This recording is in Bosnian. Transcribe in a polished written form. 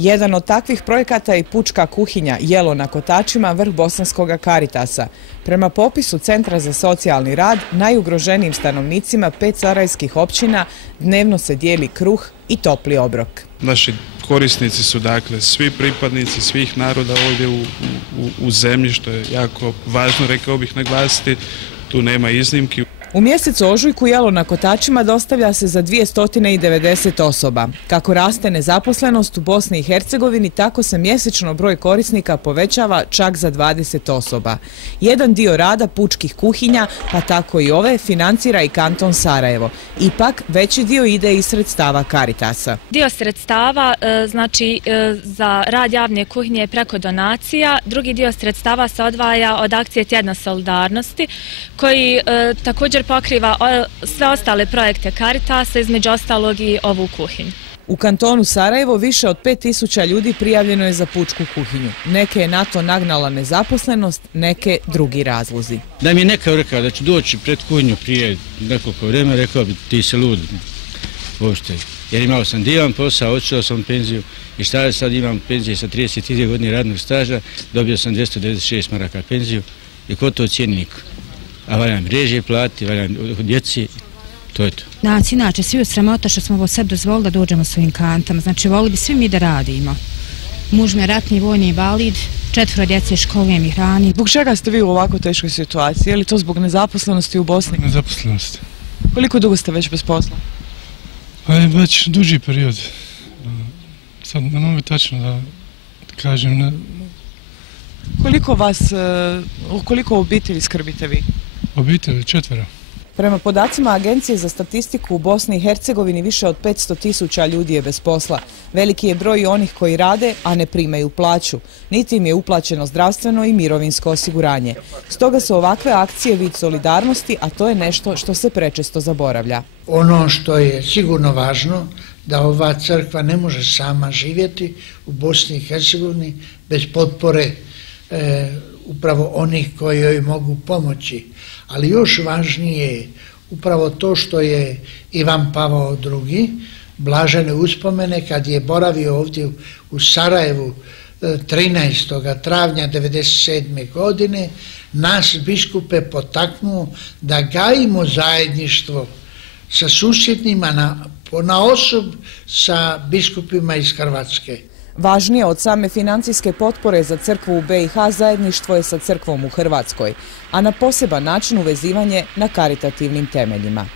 Jedan od takvih projekata je pučka kuhinja Jelo na kotačima vrh bosanskog Karitasa. Prema popisu Centra za socijalni rad, najugroženijim stanovnicima 5 sarajevskih općina dnevno se dijeli kruh i topli obrok. Naši korisnici su dakle svi pripadnici svih naroda ovdje u zemlji, što je jako važno, rekao bih, naglasiti. Tu nema iznimki. U mjesecu ožujku Jelo na kotačima dostavlja se za 290 osoba. Kako raste nezaposlenost u Bosni i Hercegovini, tako se mjesečno broj korisnika povećava čak za 20 osoba. Jedan dio rada pučkih kuhinja, pa tako i ove, financira i kanton Sarajevo. Ipak, veći dio ide iz sredstava Karitasa. Dio sredstava za rad javne kuhinje je preko donacija, drugi dio sredstava se odvaja od akcije Tjedna solidarnosti, koji također pokriva sve ostale projekte Karitasa, između ostalog i ovu kuhinju. U kantonu Sarajevo više od 5000 ljudi prijavljeno je za pučku kuhinju. Neke je na to nagnala nezaposlenost, neke drugi razlozi. Da mi je neka rekao da ću doći pred kuhinju prije nekoliko vremena, rekao bi ti se lud uopšte. Jer imao sam divan posao, otišao sam u penziju i šta sad imam penzije sa 32 godine radnog staža, dobio sam 296 maraka penziju i ko to cijeni niko. A valjam režije plati, valjam djeci, to je to. Nas inače svi u sramota što smo ovo sebi dozvolili da dođemo svojim kantama, znači volili bi svi mi da radimo. Muž mi je ratni vojni invalid, 4 djece školujem i hranim. Zbog čega ste vi u ovako teškoj situaciji? Je li to zbog nezaposlenosti u Bosni? Nezaposlenosti. Koliko dugo ste već bez posla? Već duži period. Sad ne mogu tačno da kažem. Koliko obitelji skrbite vi? Obitelji 4. Prema podacima Agencije za statistiku u Bosni i Hercegovini više od 500.000 ljudi je bez posla. Veliki je broj onih koji rade, a ne primaju plaću. Niti im je uplaćeno zdravstveno i mirovinsko osiguranje. Stoga su ovakve akcije vid solidarnosti, a to je nešto što se prečesto zaboravlja. Ono što je sigurno važno, da ova crkva ne može sama živjeti u Bosni i Hercegovini bez potpore upravo onih koji joj mogu pomoći. Ali još važnije je upravo to što je Ivan Pavao II. Blažene uspomene kad je boravio ovdje u Sarajevu 13. travnja 1997. godine nas biskupe potaknuo da gajimo zajedništvo sa susjednima na osob sa biskupima iz Hrvatske. Važnije od same financijske potpore za crkvu u BiH zajedništvo je sa crkvom u Hrvatskoj, a na poseban način uvezivanje na karitativnim temeljima.